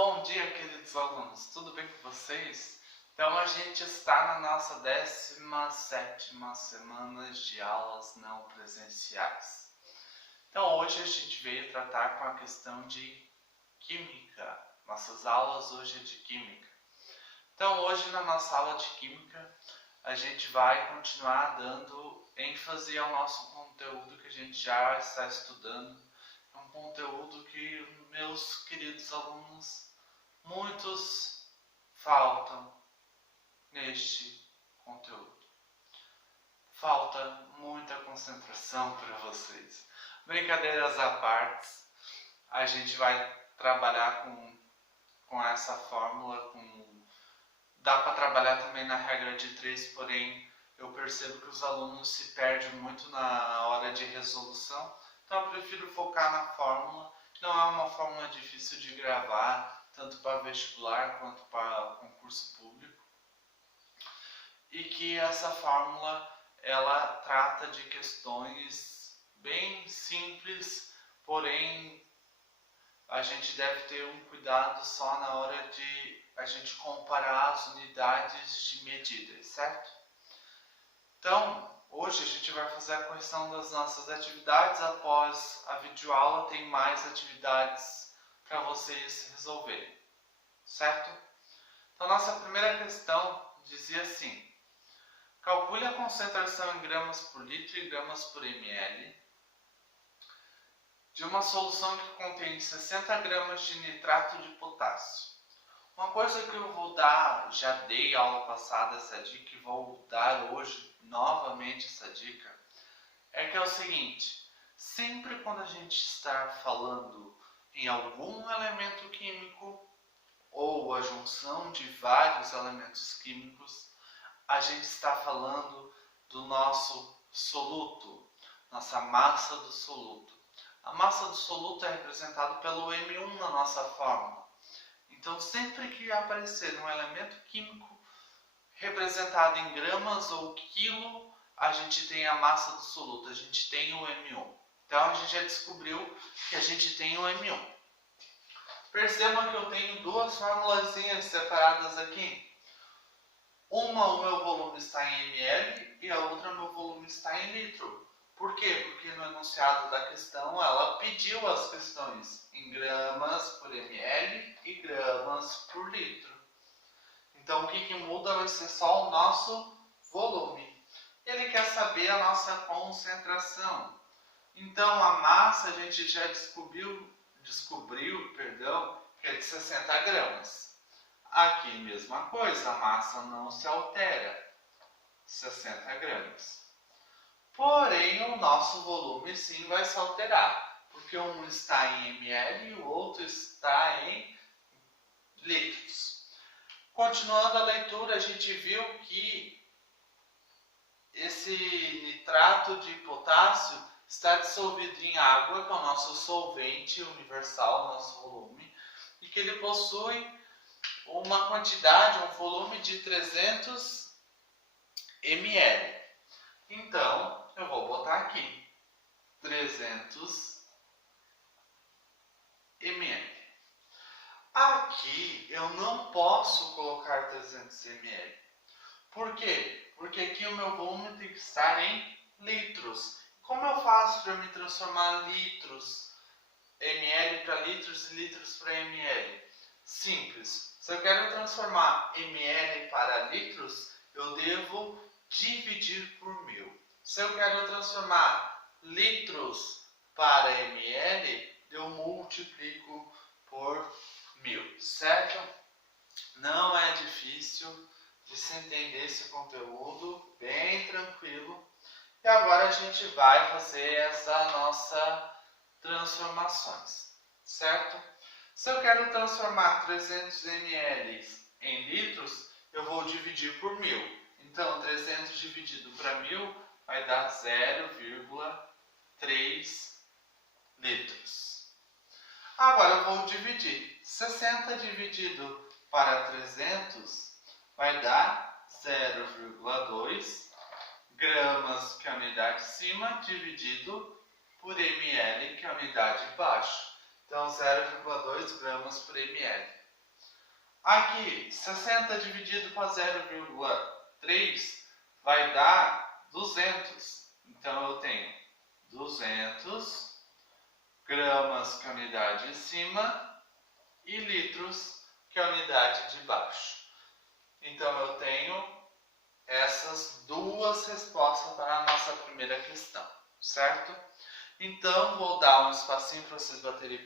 Bom dia, queridos alunos, tudo bem com vocês? Então a gente está na nossa 17ª semana de aulas não presenciais. Então hoje a gente veio tratar com a questão de Química. Nossas aulas hoje é de Química. Então hoje na nossa aula de Química a gente vai continuar dando ênfase ao nosso conteúdo que a gente já está estudando. É um conteúdo que meus queridos alunos, muitos faltam neste conteúdo. Falta muita concentração para vocês. Brincadeiras à parte, a gente vai trabalhar com essa fórmula, dá para trabalhar também na regra de 3, porém eu percebo que os alunos se perdem muito na hora de resolução, então eu prefiro focar na fórmula. Não é uma fórmula difícil de gravar, tanto para vestibular quanto para concurso público, e que essa fórmula ela trata de questões bem simples, porém a gente deve ter um cuidado só na hora de a gente comparar as unidades de medida, certo? Então, hoje a gente vai fazer a correção das nossas atividades. Após a videoaula tem mais atividades para vocês resolverem, certo? Então, nossa primeira questão dizia assim: calcule a concentração em gramas por litro e gramas por ml de uma solução que contém 60 gramas de nitrato de potássio. Uma coisa que eu vou dar, já dei aula passada essa dica e vou dar hoje novamente essa dica, é que é o seguinte: sempre quando a gente está falando em algum elemento químico ou a junção de vários elementos químicos, a gente está falando do nosso soluto, nossa massa do soluto. A massa do soluto é representada pelo M1 na nossa fórmula. Então, sempre que aparecer um elemento químico representado em gramas ou quilo, a gente tem a massa do soluto, a gente tem o M1. Então, a gente já descobriu que a gente tem o M1. Percebam que eu tenho duas formulazinhas separadas aqui. Uma, o meu volume está em ml, e a outra, o meu volume está em litro. Por quê? Porque no enunciado da questão ela pediu as questões em gramas por ml e gramas por litro. Então o que muda vai ser só o nosso volume. Ele quer saber a nossa concentração. Então a massa a gente já descobriu, que é de 60 gramas. Aqui mesma coisa, a massa não se altera, 60 gramas. Porém, o nosso volume sim vai se alterar, porque um está em ml e o outro está em litros. Continuando a leitura, a gente viu que esse nitrato de potássio está dissolvido em água, que é o nosso solvente universal, nosso volume, e que ele possui uma quantidade, um volume de 300 ml. Então, eu vou botar aqui 300 ml. Aqui eu não posso colocar 300 ml. Por quê? Porque aqui o meu volume tem que estar em litros. Como eu faço para me transformar litros, ml para litros e litros para ml? Simples. Se eu quero transformar ml para litros, eu devo dividir por 1000. Se eu quero transformar litros para ml, eu multiplico por 1000, certo? Não é difícil de se entender esse conteúdo, bem tranquilo. E agora a gente vai fazer essa nossa transformações, certo? Se eu quero transformar 300 ml em litros, eu vou dividir por 1000. Então, 300 dividido para 1000 vai dar 0,3 litros. Agora eu vou dividir. 60 dividido para 300 vai dar 0,2 gramas, que é a unidade de cima, dividido por ml, que é a unidade de baixo. Então, 0,2 gramas por ml. Aqui, 60 dividido para 0,3 vai dar 200. Então, eu tenho 200 gramas, que é a unidade de cima, e litros, que é a unidade de baixo. Então, eu tenho essas duas respostas para a nossa primeira questão, certo? Então, vou dar um espacinho para vocês baterem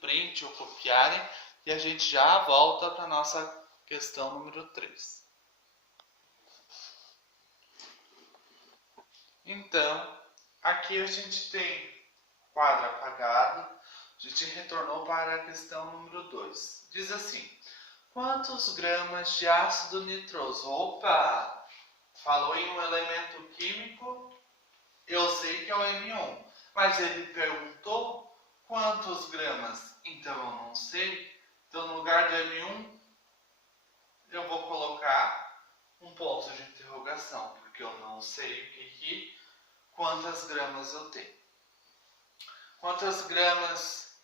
print ou copiarem e a gente já volta para a nossa questão número 3. Então, aqui a gente tem quadro apagado, a gente retornou para a questão número 2. Diz assim: quantos gramas de ácido nitroso? Opa! Falou em um elemento químico, eu sei que é o M1, mas ele perguntou quantos gramas, então eu não sei. Então, no lugar de M1, eu vou colocar um ponto de interrogação, porque eu não sei quantas gramas eu tenho. Quantas gramas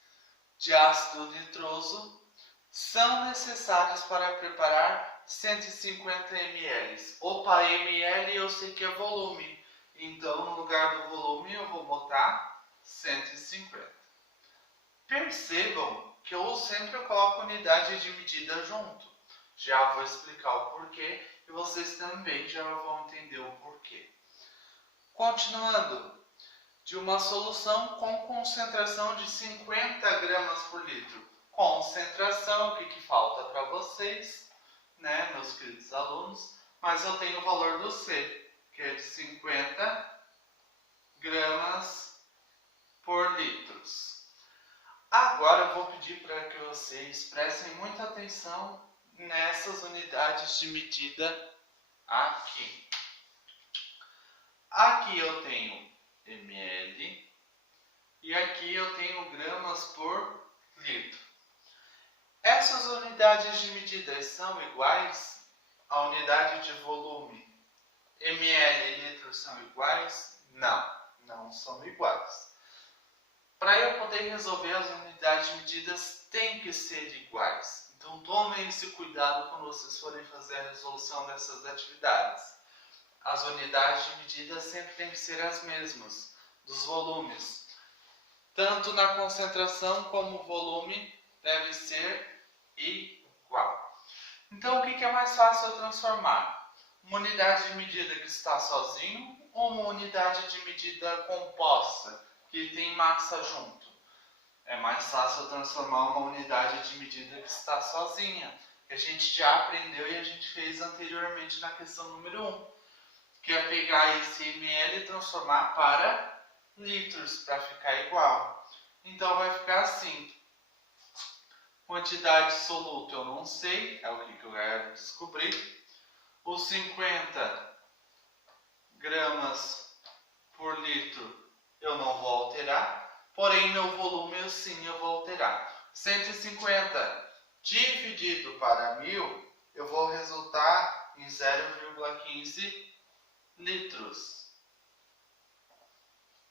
de ácido nitroso são necessárias para preparar 150 ml? Opa, ml eu sei que é volume. Então, no lugar do volume, eu vou botar 150. Percebam que eu sempre coloco unidade de medida junto. Já vou explicar o porquê e vocês também já vão entender o porquê. Continuando. De uma solução com concentração de 50 gramas por litro. Concentração, o que falta para vocês, né, meus queridos alunos? Mas eu tenho o valor do C, que é de 50 gramas por litros. Agora eu vou pedir para que vocês prestem muita atenção nessas unidades de medida aqui. Aqui eu tenho ml e aqui eu tenho gramas por litro. Essas unidades de medida são iguais? A unidade de volume ml e litro são iguais? Não, não são iguais. Para eu poder resolver as unidades de medidas, tem que ser iguais. Então tomem esse cuidado quando vocês forem fazer a resolução dessas atividades. As unidades de medida sempre têm que ser as mesmas, dos volumes. Tanto na concentração como o volume deve ser igual. Então, o que é mais fácil eu transformar? Uma unidade de medida que está sozinho ou uma unidade de medida composta, que tem massa junto? É mais fácil eu transformar uma unidade de medida que está sozinha, que a gente já aprendeu e a gente fez anteriormente na questão número 1. Que é pegar esse ml e transformar para litros, para ficar igual. Então, vai ficar assim. Quantidade soluta eu não sei, é o que eu quero descobrir. Os 50 gramas por litro eu não vou alterar, porém, meu volume eu vou alterar. 150 dividido para 1000, eu vou resultar em 0,15 litros.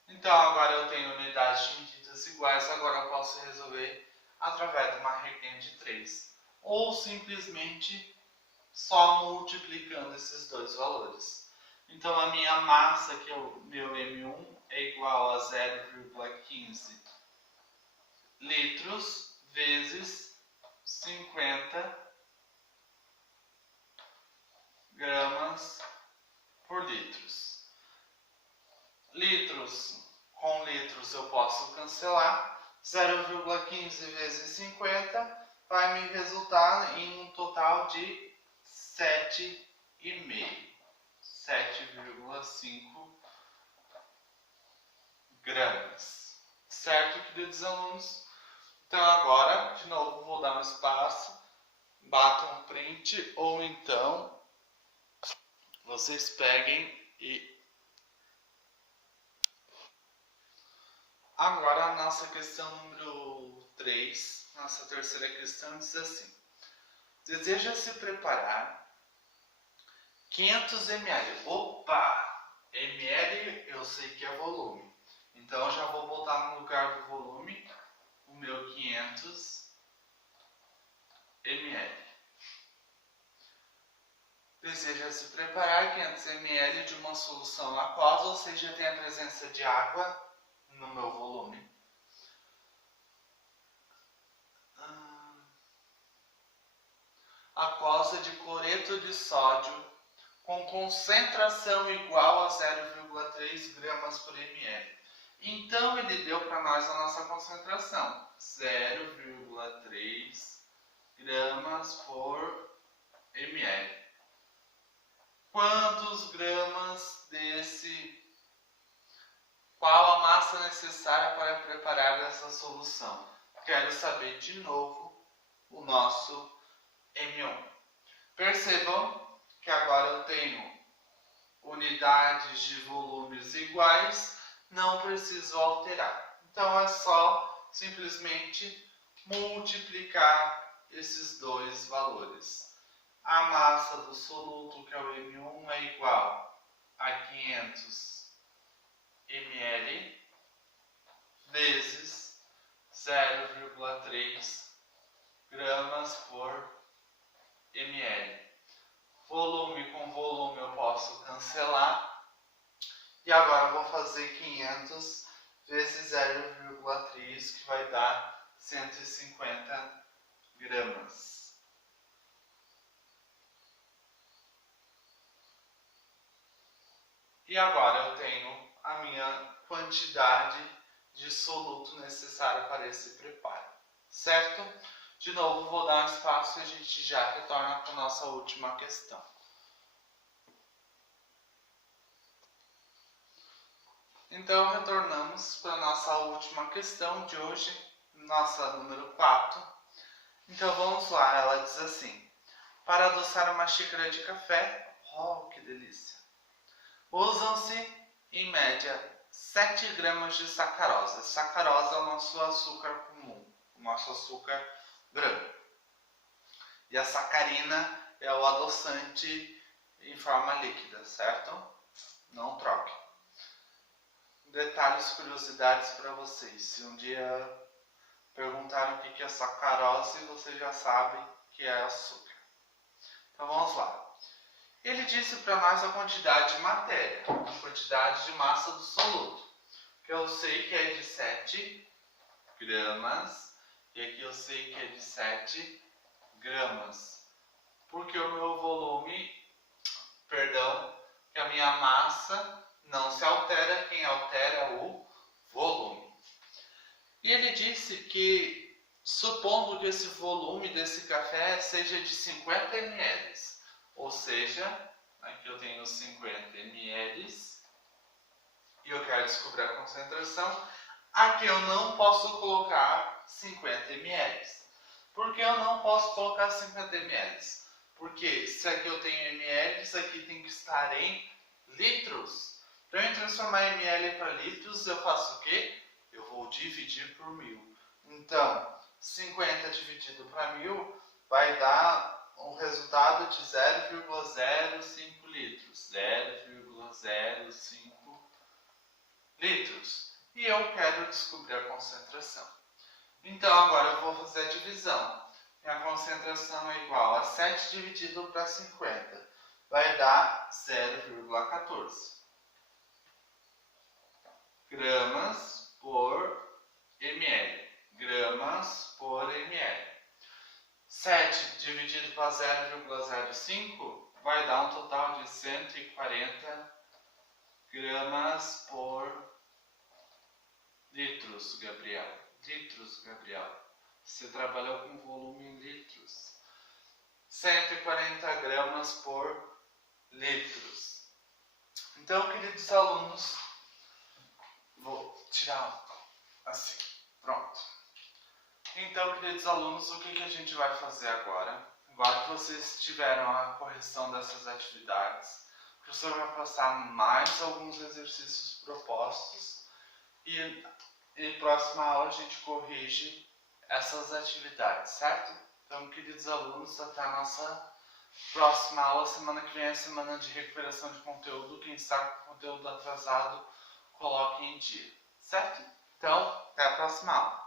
Então, agora eu tenho unidades de medidas iguais, agora eu posso resolver através de uma regrinha de 3. Ou simplesmente só multiplicando esses dois valores. Então, a minha massa, que é o meu M1, é igual a 0,15 litros vezes 50 gramas por litros. Litros com litros eu posso cancelar. 0,15 vezes 50 vai me resultar em um total de 7,5 gramas. Certo, queridos alunos? Então agora, de novo, vou dar um espaço, batam um print ou então vocês peguem e... Agora a nossa questão número 3, nossa terceira questão diz assim: deseja-se preparar 500 ml. Opa! ml eu sei que é volume. Então eu já vou botar no lugar do volume o meu 500 ml. deseja se preparar 500 ml de uma solução aquosa, ou seja, tem a presença de água no meu volume. Aquosa de cloreto de sódio com concentração igual a 0,3 gramas por ml. Então, ele deu para nós a nossa concentração, 0,3 gramas por ml. Quantos gramas desse? Qual a massa necessária para preparar essa solução? Quero saber de novo o nosso M1. Percebam que agora eu tenho unidades de volumes iguais, não preciso alterar. Então é só simplesmente multiplicar esses dois valores. A massa do soluto, que é o M1, é igual a 500 ml vezes 0,3 gramas por ml. Volume com volume eu posso cancelar. E agora eu vou fazer 500 vezes 0,3, que vai dar 150 gramas. E agora eu tenho a minha quantidade de soluto necessária para esse preparo, certo? De novo, vou dar um espaço e a gente já retorna para a nossa última questão. Então, retornamos para a nossa última questão de hoje, nossa número 4. Então, vamos lá, ela diz assim: para adoçar uma xícara de café, oh, que delícia! Usam-se, em média, 7 gramas de sacarose. Sacarose é o nosso açúcar comum, o nosso açúcar branco. E a sacarina é o adoçante em forma líquida, certo? Não troque. Detalhes, curiosidades para vocês. Se um dia perguntaram o que é sacarose, você já sabe que é açúcar. Então vamos lá. Ele disse para nós a quantidade de matéria, a quantidade de massa do soluto, que eu sei que é de 7 gramas, e aqui eu sei que é de 7 gramas, porque o meu volume, que a minha massa não se altera, quem altera é o volume. E ele disse que, supondo que esse volume desse café seja de 50 ml, ou seja, aqui eu tenho 50 ml e eu quero descobrir a concentração. Aqui eu não posso colocar 50 ml. Por que eu não posso colocar 50 ml? Porque se aqui eu tenho ml, aqui tem que estar em litros. Para eu transformar ml para litros, eu faço o quê? Eu vou dividir por 1000. Então, 50 dividido para 1000 vai dar um resultado de 0,05 litros. 0,05 litros. E eu quero descobrir a concentração. Então, agora eu vou fazer a divisão. Minha concentração é igual a 7 dividido para 50. Vai dar 0,14 gramas por ml. Gramas por ml. 7 dividido para 0,05 vai dar um total de 140 gramas por litros, Gabriel. Litros, Gabriel. Você trabalhou com volume em litros. 140 gramas por litros. Então, queridos alunos, vou tirar assim. Pronto. Então, queridos alunos, o que a gente vai fazer agora? Agora que vocês tiveram a correção dessas atividades, o professor vai passar mais alguns exercícios propostos e em próxima aula a gente corrige essas atividades, certo? Então, queridos alunos, até a nossa próxima aula. Semana que vem é a semana de recuperação de conteúdo. Quem está com conteúdo atrasado, coloque em dia, certo? Então, até a próxima aula.